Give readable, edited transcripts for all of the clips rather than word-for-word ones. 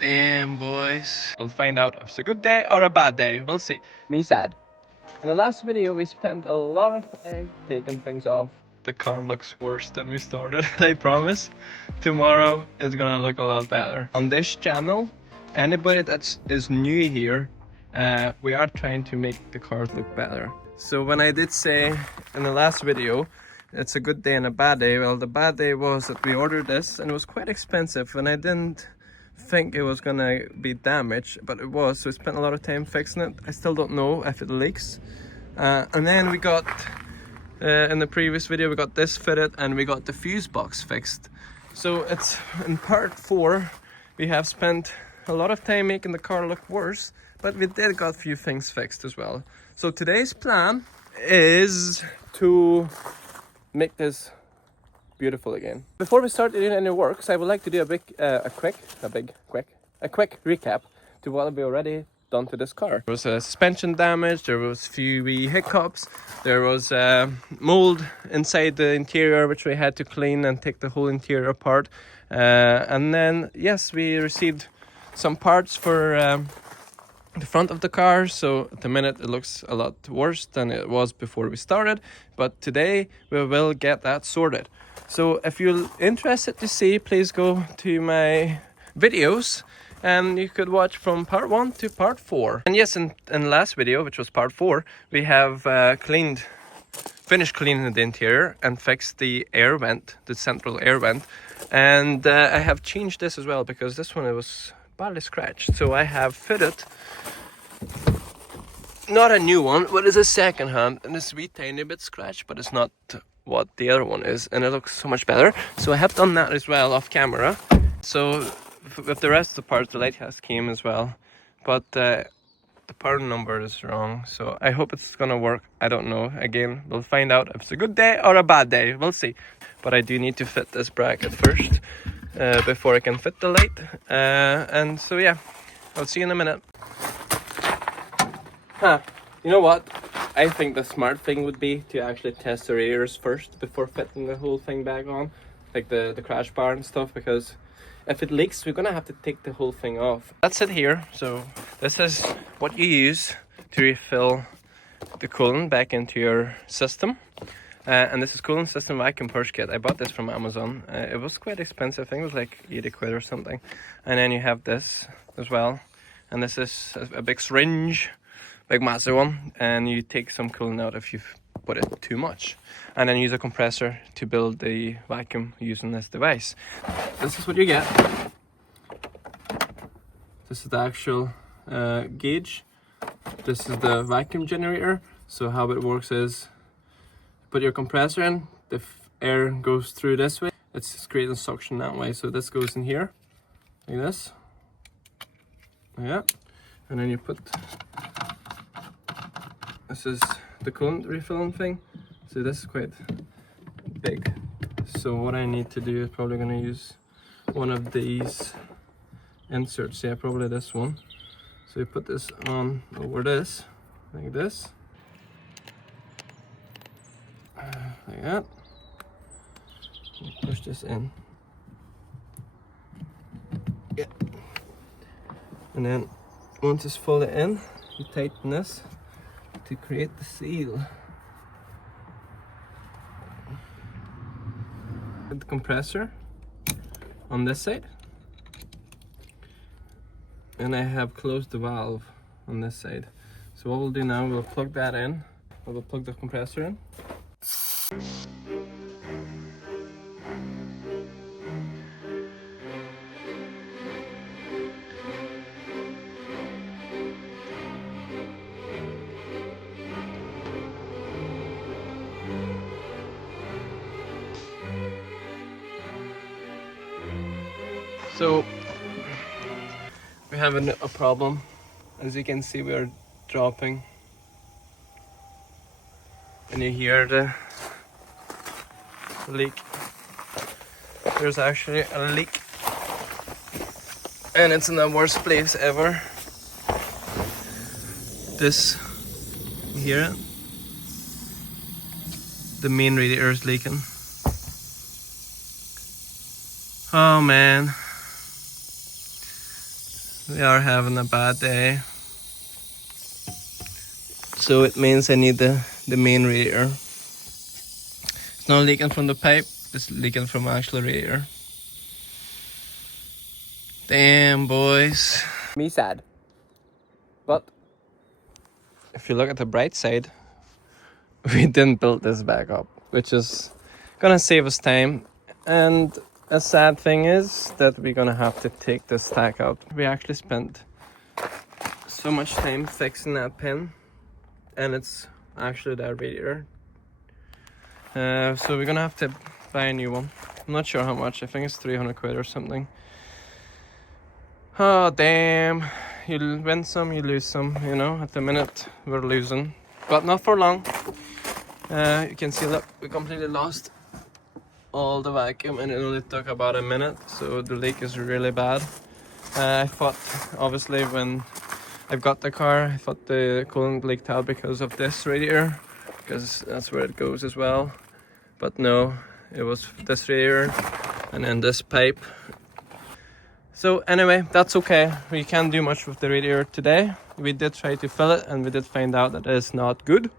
Damn, boys. We'll find out if it's a good day or a bad day. We'll see. Me sad. In the last video, we spent a lot of time taking things off. The car looks worse than we started, I promise. Tomorrow is gonna look a lot better. On this channel, anybody that is new here, we are trying to make the cars look better. So when I did say in the last video, it's a good day and a bad day, well, the bad day was that we ordered this and it was quite expensive and I didn't think it was gonna be damaged, but it was, so we spent a lot of time fixing it. I still don't know if it leaks. And then we got, in the previous video, we got this fitted and we got the fuse box fixed. So it's in part 4, we have spent a lot of time making the car look worse, but we did got a few things fixed as well. So today's plan is to make this beautiful again. Before we start doing any works, I would like to do a quick recap to what we already done to this car. There was a suspension damage, there was a few wee hiccups, there was mold inside the interior which we had to clean and take the whole interior apart. And then, yes, we received some parts for the front of the car, so at the minute it looks a lot worse than it was before we started, but today we will get that sorted. So if you're interested to see, please go to my videos and you could watch from part 1 to part 4. And yes, in the last video, which was part 4, we have finished cleaning the interior and fixed the air vent, the central air vent. And I have changed this as well because this one, it was badly scratched. So I have fitted, not a new one, but it's a second hand and it's a wee tiny bit scratched, but it's not what the other one is, and it looks so much better. So I have done that as well off camera. So with the rest of the parts, the lighthouse came as well, but the part number is wrong, so I hope it's gonna work. I don't know. Again, we'll find out if it's a good day or a bad day. We'll see. But I do need to fit this bracket first before I can fit the light. And so yeah, I'll see you in a minute. You know what? I think the smart thing would be to actually test the radiators first before fitting the whole thing back on, like the crash bar and stuff, because if it leaks, we're gonna have to take the whole thing off. That's it here. So this is what you use to refill the coolant back into your system. And this is coolant system vacuum purge kit. I bought this from Amazon. It was quite expensive. I think it was like 80 quid or something. And then you have this as well. And this is a big syringe, big massive one, and you take some coolant out if you've put it too much, and then use a compressor to build the vacuum using this device. This is what you get. This is the actual gauge. This is the vacuum generator. So how it works is, put your compressor in, the air goes through this way, it's creating suction that way. So this goes in here like this, yeah, and then you put, this is the coolant refilling thing. So this is quite big. So what I need to do is probably going to use one of these inserts. Yeah, probably this one. So you put this on over this, like this. Like that. You push this in. Yeah. And then once it's fully in, you tighten this to create the seal. Put the compressor on this side, and I have closed the valve on this side. So what we'll do now, we'll plug that in, we'll plug the compressor in. So we have a problem. As you can see, we are dropping, and you hear the leak. There's actually a leak, and it's in the worst place ever. This, you hear it? The main radiator is leaking. Oh man. We are having a bad day. So it means I need the main radiator. It's not leaking from the pipe, it's leaking from actual radiator. Damn, boys. Me sad. But if you look at the bright side, we didn't build this back up, which is gonna save us time. And a sad thing is that we're gonna have to take this stack out. We actually spent so much time fixing that pin, and it's actually that radiator. So we're gonna have to buy a new one. I'm not sure how much. I think it's 300 quid or something. Oh damn, you win some, you lose some, you know. At the minute we're losing, but not for long. You can see that we completely lost all the vacuum, and it only took about a minute, so the leak is really bad. I thought, obviously, when I got the car, I thought the coolant leaked out because of this radiator, because that's where it goes as well. But no, it was this radiator and then this pipe. So anyway, that's okay. We can't do much with the radiator today. We did try to fill it, and we did find out that it's not good.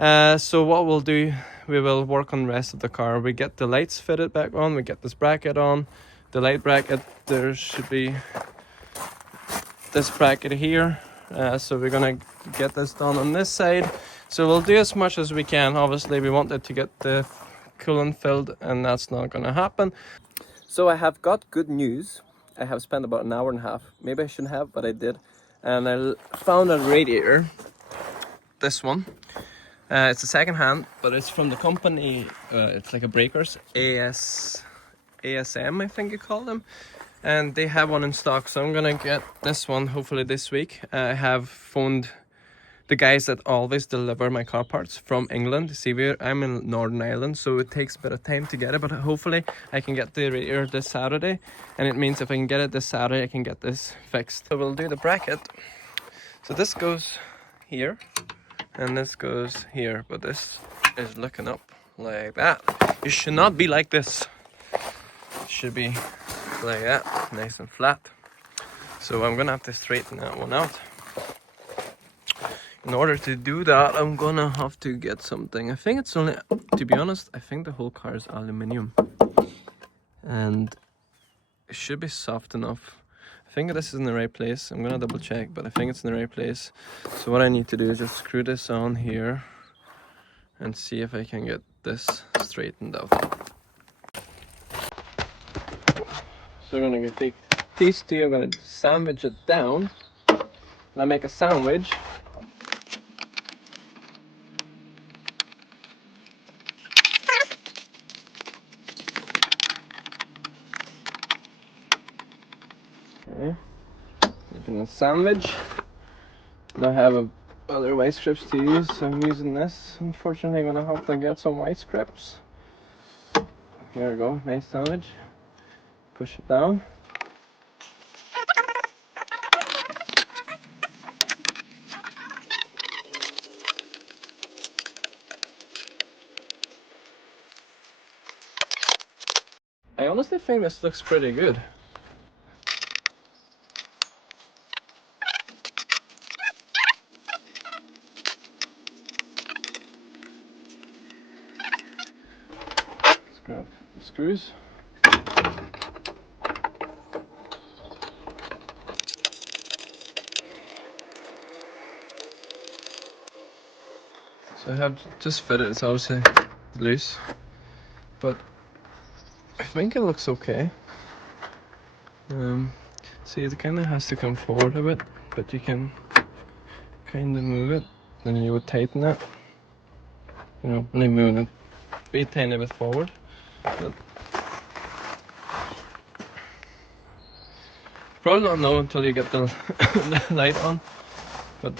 So what we'll do, we will work on the rest of the car. We get the lights fitted back on, we get this bracket on. The light bracket, there should be this bracket here. So we're gonna get this done on this side. So we'll do as much as we can. Obviously we wanted to get the coolant filled, and that's not gonna happen. So I have got good news. I have spent about an hour and a half. Maybe I shouldn't have, but I did. And I found a radiator. This one. It's a second hand, but it's from the company. It's like a breakers, ASM, I think you call them. And they have one in stock, so I'm gonna get this one hopefully this week. I have phoned the guys that always deliver my car parts from England. See, I'm in Northern Ireland, so it takes a bit of time to get it, but hopefully I can get the radiator this Saturday, and it means if I can get it this Saturday, I can get this fixed. So we'll do the bracket. So this goes here, and this goes here, but this is looking up like that. It should not be like this. It should be like that, nice and flat. So I'm gonna have to straighten that one out. In order to do that, I'm gonna have to get something. I think it's only, to be honest, I think the whole car is aluminium. And it should be soft enough. I think this is in the right place. I'm gonna double check, but I think it's in the right place. So what I need to do is just screw this on here and see if I can get this straightened out. So we're gonna take these two, I'm gonna sandwich it down. And I make a sandwich. Okay, making a sandwich. And I have other white strips to use, so I'm using this. Unfortunately, I'm gonna have to get some white strips. Here we go, nice sandwich. Push it down. I honestly think this looks pretty good. Let's grab the screws. So I have just fitted it, it's obviously loose, but I think it looks okay. See, it kind of has to come forward a bit, but you can kind of move it, then you would tighten it. You know, only moving it a tiny bit forward. But probably not know until you get the, the light on, but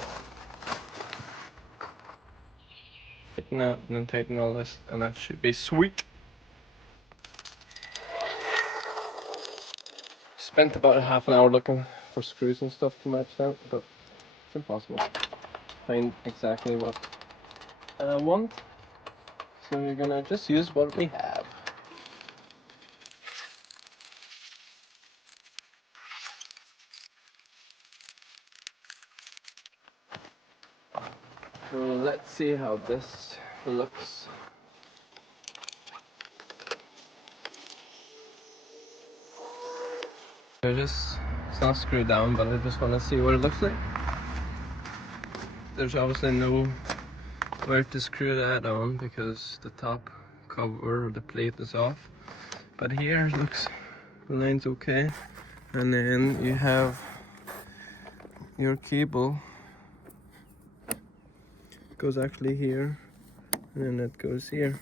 tighten that and then tighten all this, and that should be sweet. Spent about a half an hour looking for screws and stuff to match that, but it's impossible to find exactly what I want. So we're gonna just use what we have. So let's see how this looks. It's not screwed down, but I just want to see what it looks like. There's obviously no where to screw that on because the top cover or the plate is off. But here it looks, the line's okay. And then you have your cable goes actually here, and then it goes here.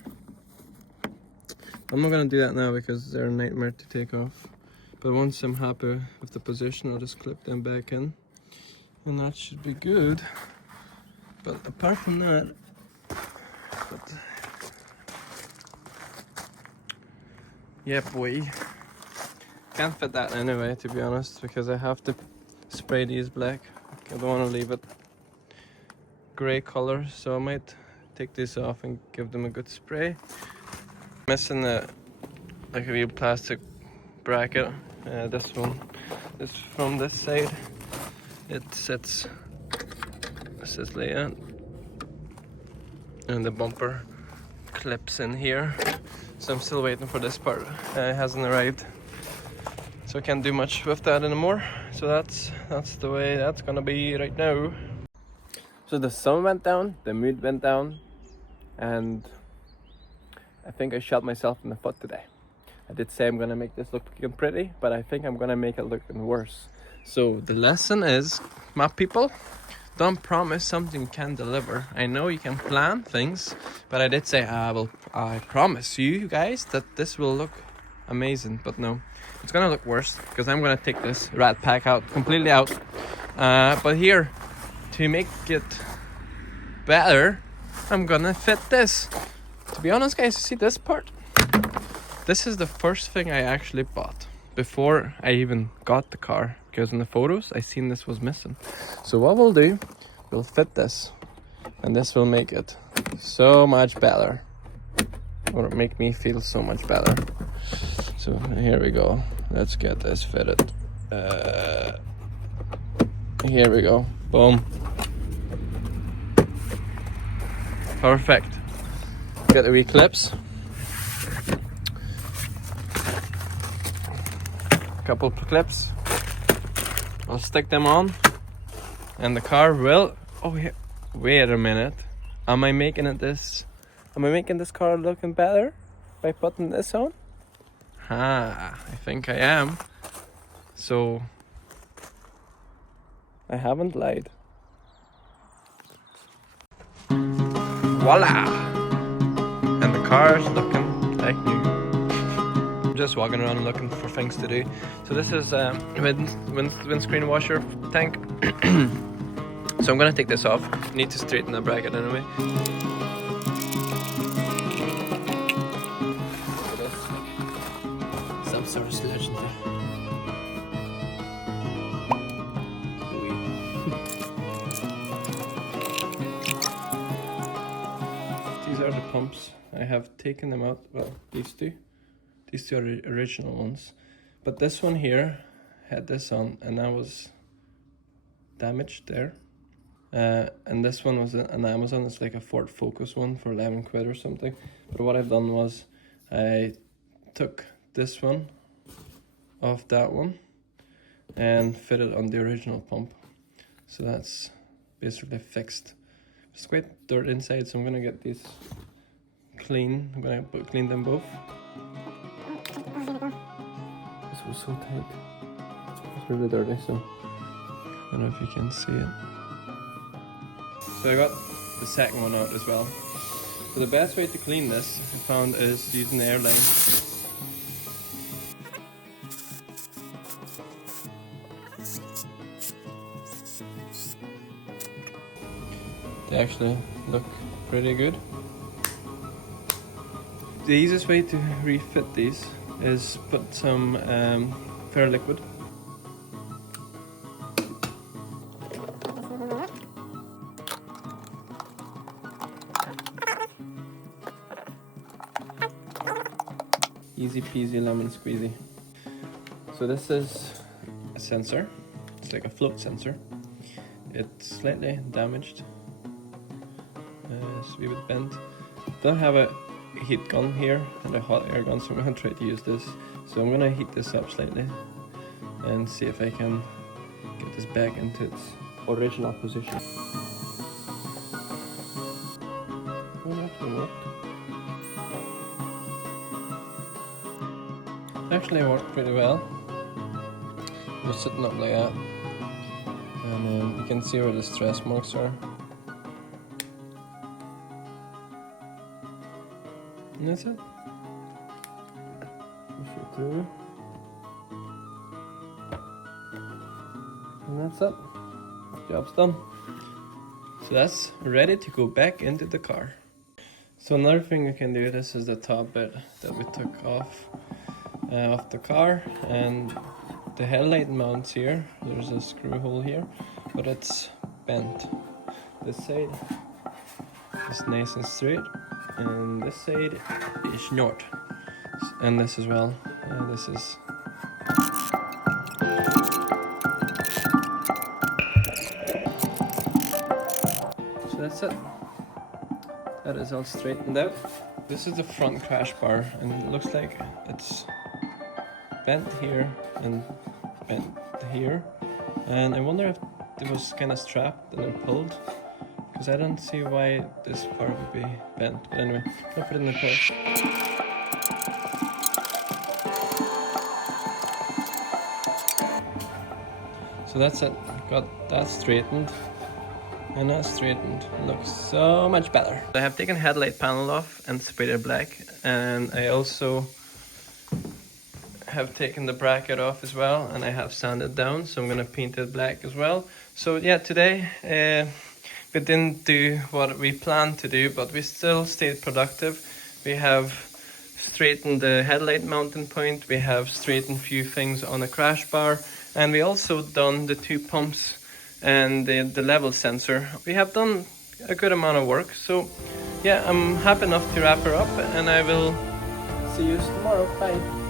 I'm not gonna do that now because they're a nightmare to take off. But once I'm happy with the position, I'll just clip them back in, and that should be good. But apart from that, yeah boy, can't fit that anyway, to be honest, because I have to spray these black. I don't want to leave it gray color, so I might take this off and give them a good spray. Missing like a real plastic bracket. This one is from this side. It sits, this is layout, and the bumper clips in here. So I'm still waiting for this part. It hasn't arrived, so I can't do much with that anymore. So that's the way that's gonna be right now. So the sun went down, the mood went down, and I think I shot myself in the foot today. I did say I'm gonna make this look pretty, but I think I'm gonna make it look worse. So the lesson is, my people, don't promise something you can't deliver. I know you can plan things, but I did say I promise you guys that this will look amazing. But no, it's gonna look worse because I'm gonna take this rat pack out completely out. But here, to make it better, I'm gonna fit this. To be honest, guys, you see this part? This is the first thing I actually bought before I even got the car, because in the photos I seen this was missing. So what we'll do, we'll fit this, and this will make it so much better, or make me feel so much better. So here we go, let's get this fitted. Here we go, boom, perfect. Got the wee clips, couple clips. I'll stick them on, and the car will. Oh yeah, wait a minute. Am I making this car looking better by putting this on? I think I am. So I haven't lied. Voila! And the car's looking like new. Just walking around and looking for things to do. So this is windscreen washer tank. So I'm gonna take this off. Need to straighten the bracket anyway. Some sort of solution there. These are the pumps. I have taken them out. Well, these two. These two are the original ones, but this one here had this on, and that was damaged there. And this one was an Amazon. It's like a Ford Focus one for 11 quid or something. But what I've done was I took this one off that one and fitted on the original pump. So that's basically fixed. It's quite dirt inside, so I'm gonna get these clean. I'm gonna clean them both. This was so tight. It's really dirty, so I don't know if you can see it. So I got the second one out as well. So the best way to clean this, I found, is using the airline. They actually look pretty good. The easiest way to refit these is put some fair liquid. Easy peasy lemon squeezy. So this is a sensor. It's like a float sensor. It's slightly damaged. it's a wee bit bent. Don't have a heat gun here and a hot air gun, so I'm gonna try to use this. So I'm gonna heat this up slightly and see if I can get this back into its original position. Oh, that actually worked. It actually worked pretty well. Just sitting up like that, and you can see where the stress marks are. And that's it. Push it through. And that's it. Job's done. So that's ready to go back into the car. So another thing you can do, this is the top bit that we took off the car, and the headlight mounts here. There's a screw hole here, but it's bent. This side is nice and straight, and this side is not. And this as well. This is. So that's it. That is all straightened out. This is the front crash bar, and it looks like it's bent here and bent here, and I wonder if it was kind of strapped and then pulled, because I don't see why this part would be bent. But anyway, I'll put it in the place. So that's it. Got that straightened, and that straightened. Looks so much better. I have taken headlight panel off and sprayed it black, and I also have taken the bracket off as well, and I have sanded down, so I'm gonna paint it black as well. So yeah, today we didn't do what we planned to do, but we still stayed productive. We have straightened the headlight mounting point, we have straightened a few things on the crash bar, and we also done the 2 pumps and the level sensor. We have done a good amount of work, so yeah, I'm happy enough to wrap her up, and I will see you tomorrow. Bye.